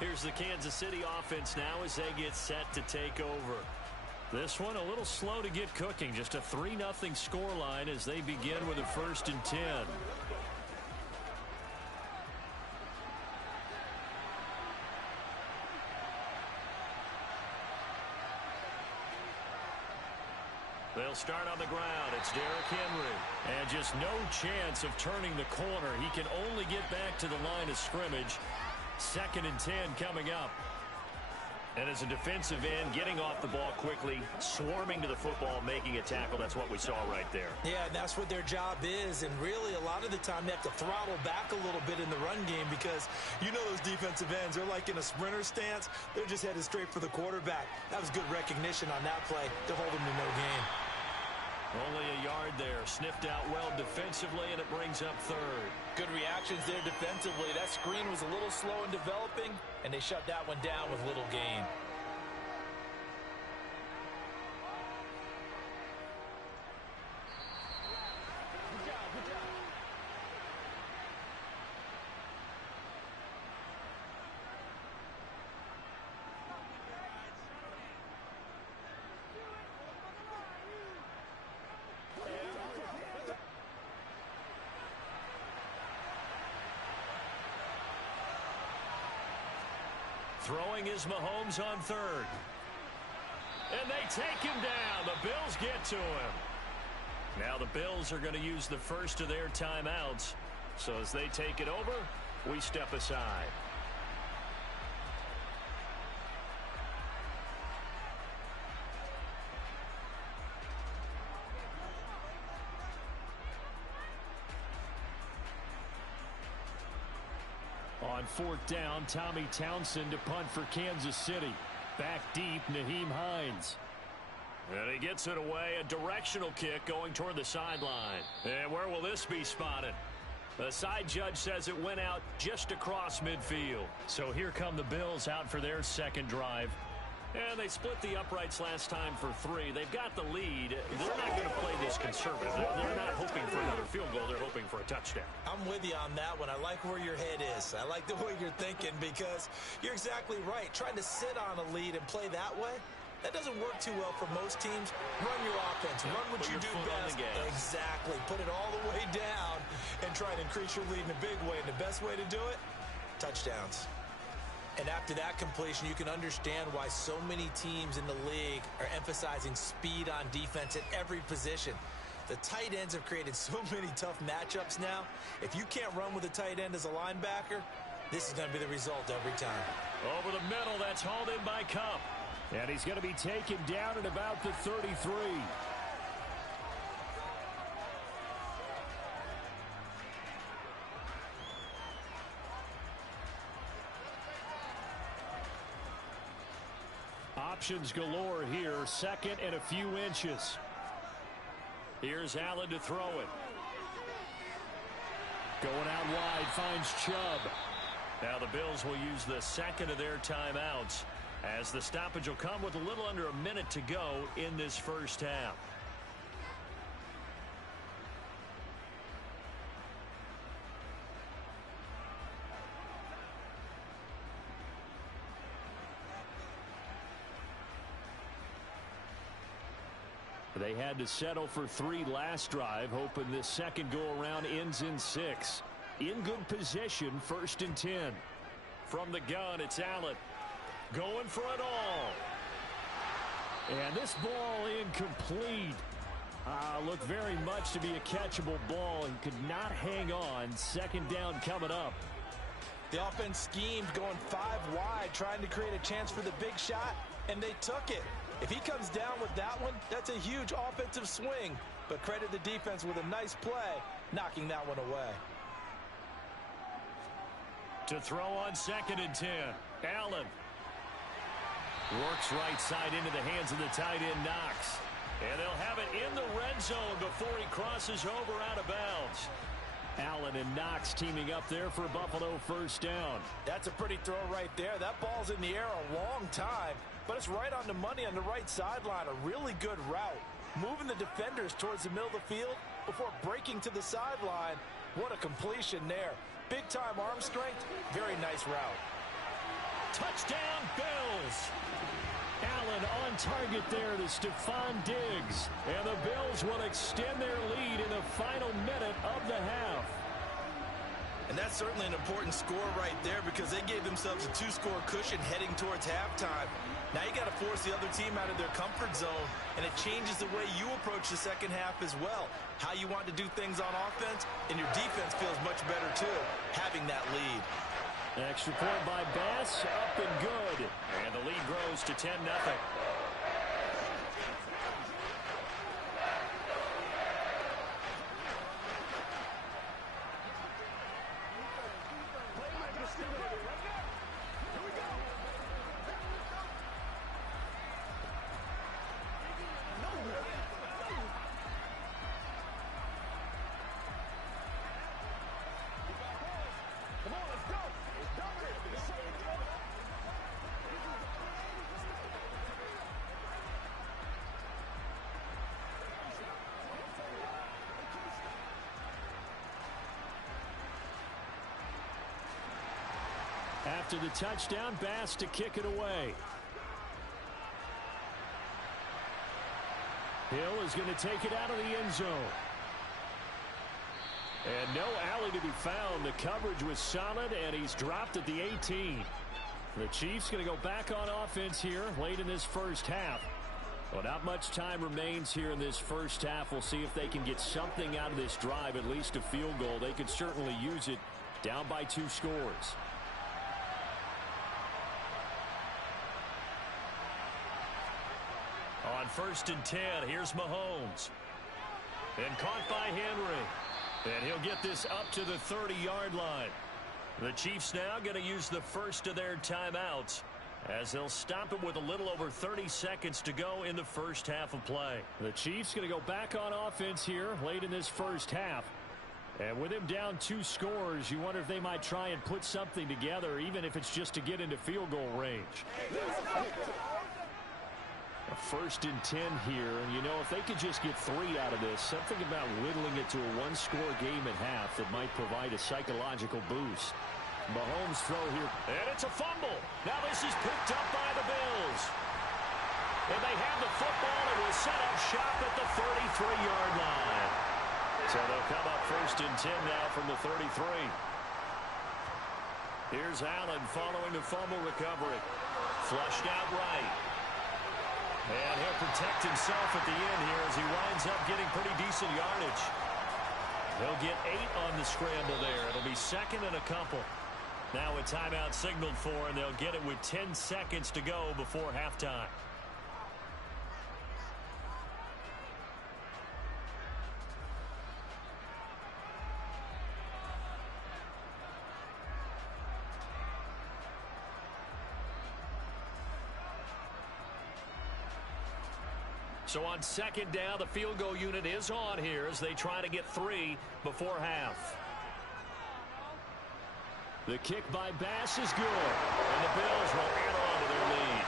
Here's the Kansas City offense now as they get set to take over. This one a little slow to get cooking. Just a 3-0 scoreline as they begin with a 1st and 10. They'll start on the ground. It's Derrick Henry. And just no chance of turning the corner. He can only get back to the line of scrimmage. 2nd and 10 coming up. And as a defensive end, getting off the ball quickly, swarming to the football, making a tackle. That's what we saw right there. Yeah, and that's what their job is. And really, a lot of the time, they have to throttle back a little bit in the run game because you know those defensive ends, they're like in a sprinter stance. They're just headed straight for the quarterback. That was good recognition on that play to hold them to no gain. Only a yard there. Sniffed out well defensively, and it brings up 3rd. Good reactions there defensively. That screen was a little slow in developing, and they shut that one down with little gain. Throwing is Mahomes on 3rd. And they take him down. The Bills get to him. Now the Bills are going to use the first of their timeouts. So as they take it over, we step aside. On 4th down, Tommy Townsend to punt for Kansas City. Back deep, Nyheim Hines. And he gets it away. A directional kick going toward the sideline. And where will this be spotted? The side judge says it went out just across midfield. So here come the Bills out for their 2nd drive. And they split the uprights last time for 3. They've got the lead. They're not going to play this conservative. They're not hoping for another field goal. They're hoping for a touchdown. I'm with you on that one. I like where your head is. I like the way you're thinking because you're exactly right. Trying to sit on a lead and play that way, That doesn't work too well for most teams. Run your offense. Run what you do best. Exactly. Put it all the way down and try to increase your lead in a big way. And the best way to do it, touchdowns. And after that completion, you can understand why so many teams in the league are emphasizing speed on defense at every position. The tight ends have created so many tough matchups now. If you can't run with a tight end as a linebacker, this is going to be the result every time. Over the middle, that's hauled in by Cup. And he's going to be taken down at about the 33. Options galore here. Second and a few inches. Here's Allen to throw it. Going out wide, finds Chubb. Now the Bills will use the second of their timeouts, as the stoppage will come with a little under a minute to go in this first half. They had to settle for 3 last drive, hoping this second go-around ends in 6. In good position, 1st and 10. From the gun, it's Allen. Going for it all. And this ball incomplete. Looked very much to be a catchable ball and could not hang on. Second down coming up. The offense schemed going 5 wide, trying to create a chance for the big shot, and they took it. If he comes down with that one, that's a huge offensive swing. But credit the defense with a nice play, knocking that one away. To throw on 2nd and 10. Allen. Works right side into the hands of the tight end, Knox. And they'll have it in the red zone before he crosses over out of bounds. Allen and Knox teaming up there for Buffalo 1st down. That's a pretty throw right there. That ball's in the air a long time, but it's right on the money on the right sideline. A really good route. Moving the defenders towards the middle of the field before breaking to the sideline. What a completion there. Big-time arm strength. Very nice route. Touchdown, Bills. Allen on target there to Stephon Diggs. And the Bills will extend their lead in the final minute of the half. And that's certainly an important score right there because they gave themselves a 2-score cushion heading towards halftime. Now you got to force the other team out of their comfort zone, and it changes the way you approach the second half as well. How you want to do things on offense, and your defense feels much better too, having that lead. Extra point by Bass, up and good. And the lead grows to 10-0. After the touchdown, Bass to kick it away. Hill is going to take it out of the end zone. And no alley to be found. The coverage was solid, and he's dropped at the 18. The Chiefs going to go back on offense here late in this first half. Well, not much time remains here in this first half. We'll see if they can get something out of this drive, at least a field goal. They could certainly use it down by 2 scores. On 1st and 10, here's Mahomes. And caught by Henry. And he'll get this up to the 30-yard line. The Chiefs now going to use the first of their timeouts, as they'll stop it with a little over 30 seconds to go in the first half of play. The Chiefs going to go back on offense here late in this first half. And with him down 2 scores, you wonder if they might try and put something together, even if it's just to get into field goal range. A 1st and 10 here, and you know, if they could just get 3 out of this, something about whittling it to a 1-score game at half that might provide a psychological boost. Mahomes' throw here. And it's a fumble. Now this is picked up by the Bills. And they have the football and will set up shop at the 33-yard line. So they'll come up 1st and 10 now from the 33. Here's Allen following the fumble recovery. Flushed out right. And he'll protect himself at the end here as he winds up getting pretty decent yardage. He'll get 8 on the scramble there. It'll be 2nd and a couple. Now a timeout signaled for, and they'll get it with 10 seconds to go before halftime. So on 2nd down, the field goal unit is on here as they try to get 3 before half. The kick by Bass is good. And the Bills will add on to their lead.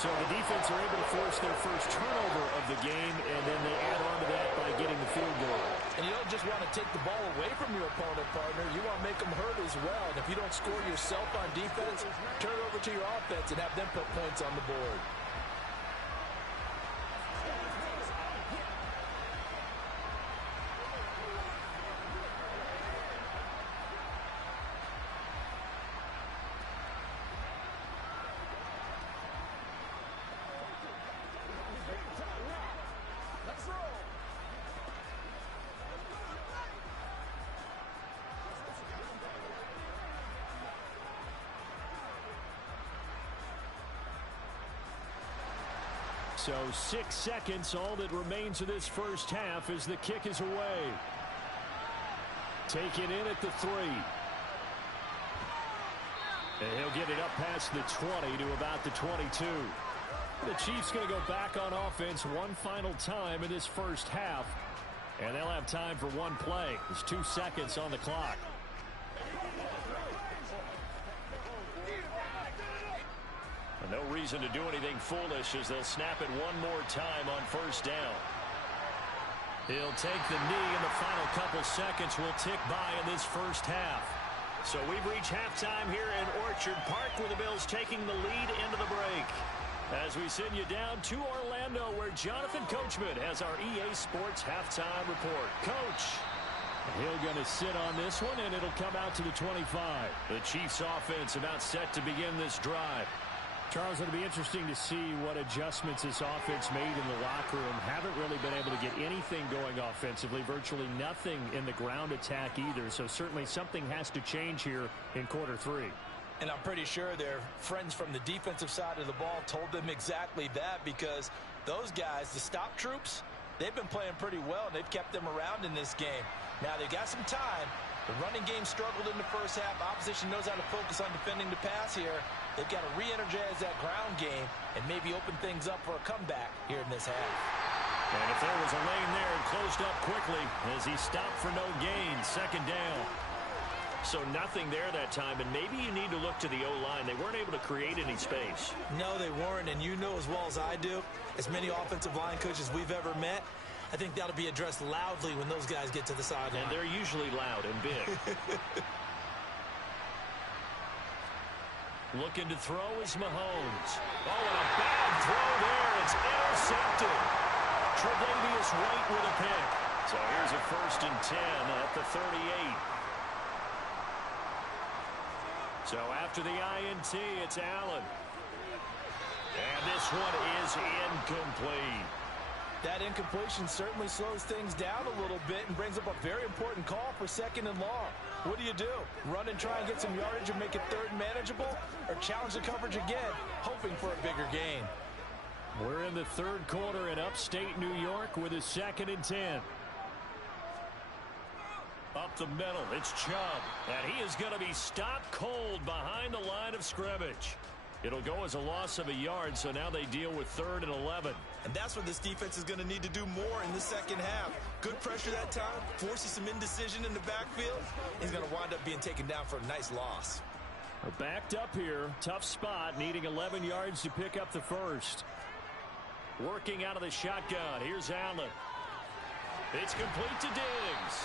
So the defense are able to force their first turnover of the game, and then they add on to that by getting the field goal. And you don't just want to take the ball away from your opponent, partner. You want to make them hurt as well. And if you don't score yourself on defense, turn it over to your offense and have them put points on the board. So 6 seconds, all that remains of this first half as the kick is away. Take it in at the 3. And he'll get it up past the 20 to about the 22. The Chiefs going to go back on offense one final time in this first half. And they'll have time for one play. There's 2 seconds on the clock. No reason to do anything foolish as they'll snap it one more time on 1st down. He'll take the knee, and the final couple seconds will tick by in this first half. So we've reached halftime here in Orchard Park, with the Bills taking the lead into the break. As we send you down to Orlando, where Jonathan Coachman has our EA Sports halftime report. Coach. He'll going to sit on this one, and it'll come out to the 25. The Chiefs offense about set to begin this drive. Charles, it'll be interesting to see what adjustments this offense made in the locker room. Haven't really been able to get anything going offensively, virtually nothing in the ground attack either. So certainly something has to change here in quarter 3. And I'm pretty sure their friends from the defensive side of the ball told them exactly that, because those guys, the stop troops, they've been playing pretty well, and they've kept them around in this game. Now they've got some time. The running game struggled in the first half. Opposition knows how to focus on defending the pass here. They've got to re-energize that ground game and maybe open things up for a comeback here in this half. And if there was a lane there, it closed up quickly as he stopped for no gain. 2nd down. So nothing there that time, and maybe you need to look to the O-line. They weren't able to create any space. No, they weren't, and you know as well as I do, as many offensive line coaches we've ever met, I think that'll be addressed loudly when those guys get to the sideline. And they're usually loud and big. Looking to throw is Mahomes. Oh, and a bad throw there. It's intercepted. Tre'Davious White with a pick. So here's a 1st and 10 at the 38. So after the INT, it's Allen. And this one is incomplete. That incompletion certainly slows things down a little bit and brings up a very important call for 2nd and long. What do? Run and try and get some yardage and make it 3rd and manageable? Or challenge the coverage again, hoping for a bigger gain? We're in the 3rd quarter in upstate New York with a 2nd and 10. Up the middle, it's Chubb. And he is going to be stopped cold behind the line of scrimmage. It'll go as a loss of a yard, so now they deal with 3rd and 11. And that's what this defense is going to need to do more in the second half. Good pressure that time, forces some indecision in the backfield. He's going to wind up being taken down for a nice loss. We're backed up here. Tough spot, needing 11 yards to pick up the first. Working out of the shotgun. Here's Allen. It's complete to Diggs.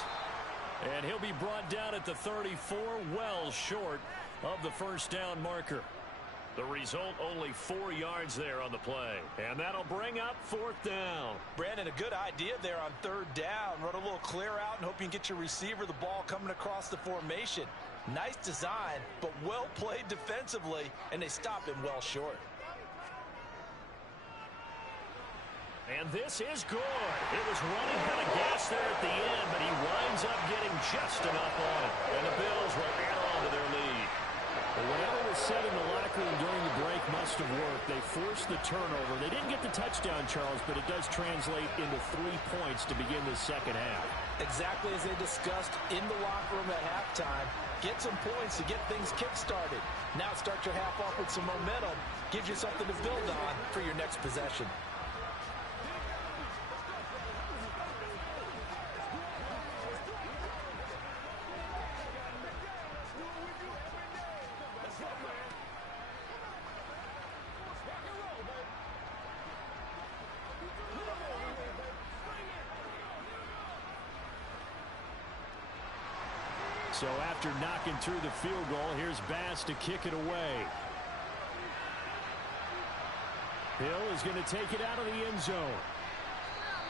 And he'll be brought down at the 34, well short of the 1st down marker. The result, only 4 yards there on the play. And that'll bring up 4th down. Brandon, a good idea there on 3rd down. Run a little clear out and hope you can get your receiver the ball coming across the formation. Nice design, but well played defensively, and they stop him well short. And this is good. It was running out of gas there at the end, but he winds up getting just enough on it. And the Bills will add on to their lead. Well, whatever was said in the locker room during the break must have worked. They forced the turnover. They didn't get the touchdown, Charles, but it does translate into 3 points to begin the second half. Exactly as they discussed in the locker room at halftime. Get some points to get things kick-started. Now start your half off with some momentum. Gives you something to build on for your next possession. So after knocking through the field goal, here's Bass to kick it away. Hill is going to take it out of the end zone.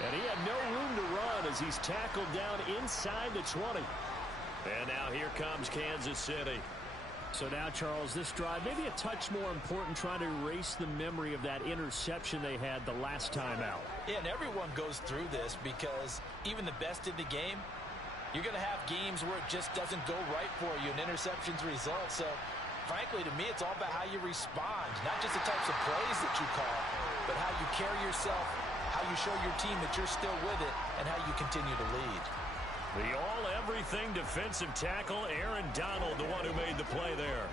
And he had no room to run as he's tackled down inside the 20. And now here comes Kansas City. So now, Charles, this drive maybe a touch more important, trying to erase the memory of that interception they had the last time out. Yeah, and everyone goes through this because even the best in the game, you're going to have games where it just doesn't go right for you and interceptions result. So, frankly, to me, it's all about how you respond, not just the types of plays that you call, but how you carry yourself, how you show your team that you're still with it, and how you continue to lead. The all-everything defensive tackle, Aaron Donald, the one who made the play there.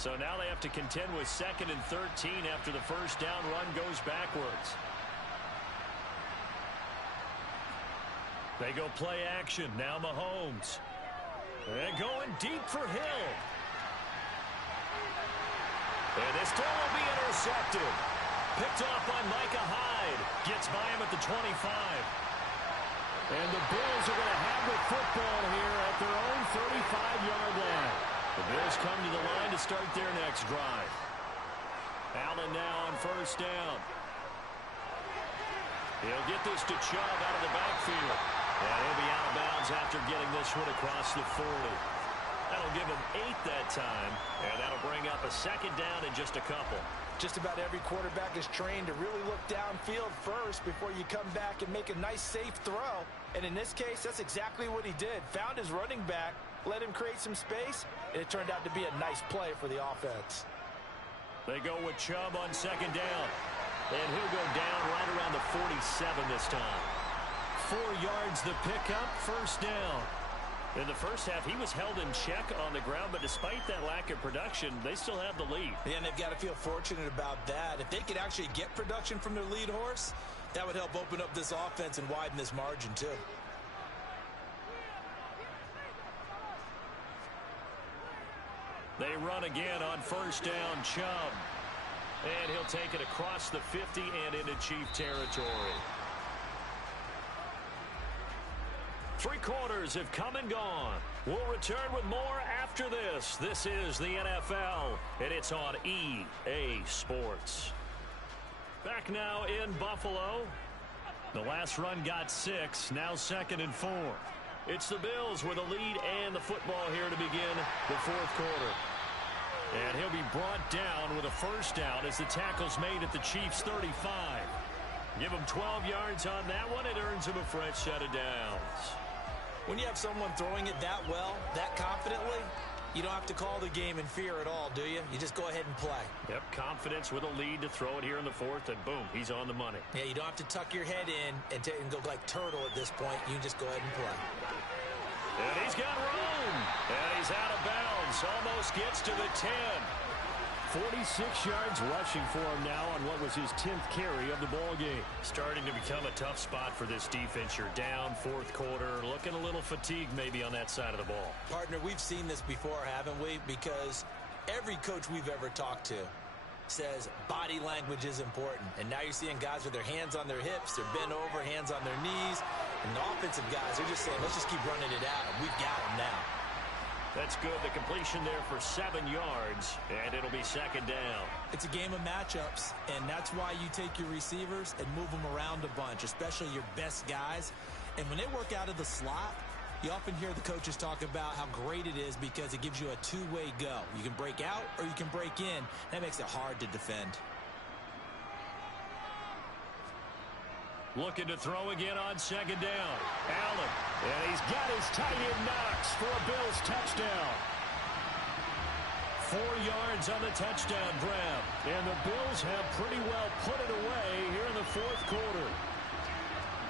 So now they have to contend with 2nd and 13 after the first down run goes backwards. They go play action. Now Mahomes. And going deep for Hill. And this still will be intercepted. Picked off by Micah Hyde. Gets by him at the 25. And the Bills are going to have the football here at their own 35-yard line. The Bills come to the line to start their next drive. Allen now on first down. He'll get this to Chubb out of the backfield. And he'll be out of bounds after getting this one across the 40. That'll give him 8 that time. And that'll bring up a 2nd down in just a couple. Just about every quarterback is trained to really look downfield first before you come back and make a nice, safe throw. And in this case, that's exactly what he did. Found his running back, let him create some space, and it turned out to be a nice play for the offense. They go with Chubb on 2nd down. And he'll go down right around the 47 this time. 4 yards the pickup, first down. In the first half, he was held in check on the ground, but despite that lack of production, they still have the lead. Yeah, and they've got to feel fortunate about that. If they could actually get production from their lead horse, that would help open up this offense and widen this margin too. They run again on first down, Chubb. And he'll take it across the 50 and into Chief territory. 3 quarters have come and gone. We'll return with more after this. This is the NFL, and it's on EA Sports. Back now in Buffalo. The last run got 6, now 2nd and 4. It's the Bills with a lead and the football here to begin the 4th quarter. And he'll be brought down with a first down as the tackle's made at the Chiefs' 35. Give him 12 yards on that one. It earns him a fresh set of downs. When you have someone throwing it that well, that confidently, you don't have to call the game in fear at all, do you? You just go ahead and play. Yep, confidence with a lead to throw it here in the 4th, and boom, he's on the money. Yeah, you don't have to tuck your head in and go like turtle at this point. You just go ahead and play. And he's got room. And he's out of bounds. Almost gets to the 10. 46 yards rushing for him now on what was his 10th carry of the ball game. Starting to become a tough spot for this defense. You're down 4th quarter, looking a little fatigued maybe on that side of the ball. Partner, we've seen this before, haven't we? Because every coach we've ever talked to says body language is important. And now you're seeing guys with their hands on their hips, they're bent over, hands on their knees. And the offensive guys are just saying, let's just keep running it at them. We've got them now. That's good. The completion there for 7 yards, and it'll be second down. It's a game of matchups, and that's why you take your receivers and move them around a bunch, especially your best guys. And when they work out of the slot, you often hear the coaches talk about how great it is because it gives you a two-way go. You can break out or you can break in. That makes it hard to defend. Looking to throw again on second down. Allen. And he's got his tight end Knox for a Bills touchdown. 4 yards on the touchdown grab. And the Bills have pretty well put it away here in the fourth quarter.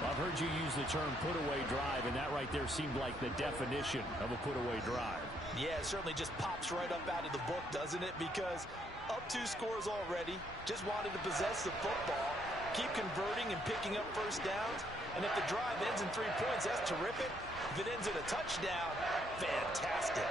I've heard you use the term put-away drive, and that right there seemed like the definition of a put-away drive. Yeah, it certainly just pops right up out of the book, doesn't it? Because up 2 scores already, just wanted to possess the football, keep converting and picking up first downs. And if the drive ends in 3 points, that's terrific. If it ends in a touchdown, fantastic.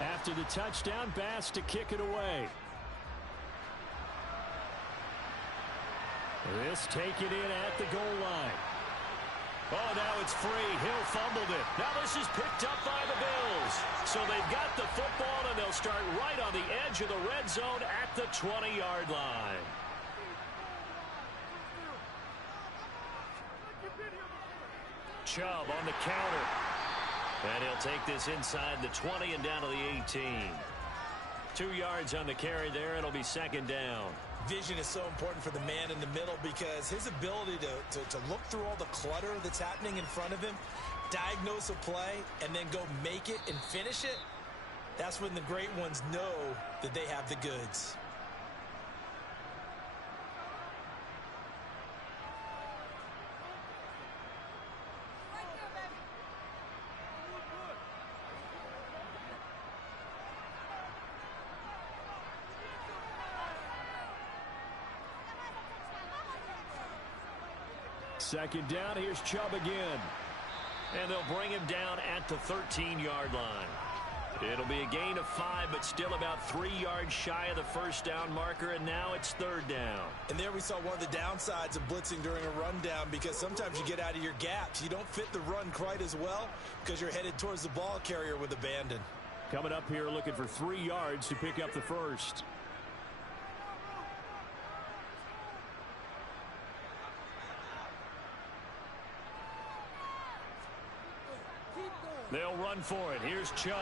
After the touchdown, Bass to kick it away. This taken in at the goal line. Oh, now it's free. Hill fumbled it. Now this is picked up by the Bills. So they've got the football, and they'll start right on the edge of the red zone at the 20-yard line. Chubb on the counter. And he'll take this inside the 20 and down to the 18. 2 yards on the carry there. It'll be second down. Vision is so important for the man in the middle because his ability to look through all the clutter that's happening in front of him, diagnose a play, and then go make it and finish it, that's when the great ones know that they have the goods. Second down, here's Chubb again. And they'll bring him down at the 13-yard line. It'll be a gain of 5, but still about 3 yards shy of the first down marker, and now it's third down. And there we saw one of the downsides of blitzing during a rundown because sometimes you get out of your gaps. You don't fit the run quite as well because you're headed towards the ball carrier with abandon. Coming up here looking for 3 yards to pick up the first. They'll run for it. Here's Chubb.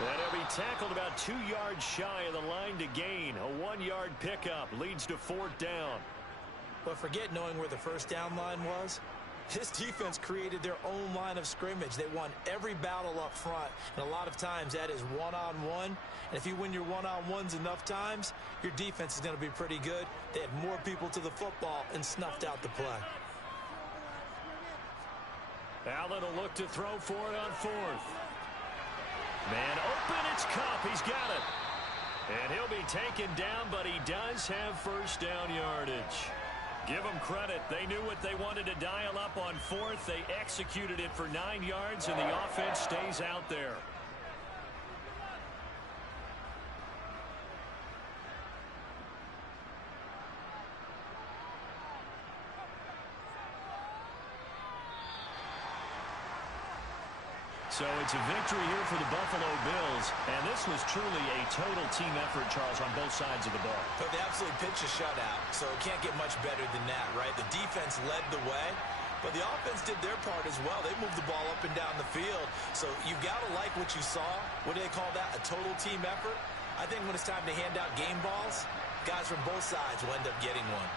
And he'll be tackled about 2 yards shy of the line to gain. A 1-yard pickup leads to fourth down. But forget knowing where the first down line was. This defense created their own line of scrimmage. They won every battle up front. And a lot of times that is one-on-one. And if you win your one-on-ones enough times, your defense is going to be pretty good. They had more people to the football and snuffed out the play. Allen will look to throw for it on fourth. Man open, it's Kupp. He's got it. And he'll be taken down, but he does have first down yardage. Give them credit. They knew what they wanted to dial up on fourth. They executed it for 9 yards, and the offense stays out there. So it's a victory here for the Buffalo Bills, and this was truly a total team effort, Charles, on both sides of the ball. So they absolutely pitched a shutout, so it can't get much better than that, right? The defense led the way, but the offense did their part as well. They moved the ball up and down the field, so you got to like what you saw. What do they call that? A total team effort? I think when it's time to hand out game balls, guys from both sides will end up getting one.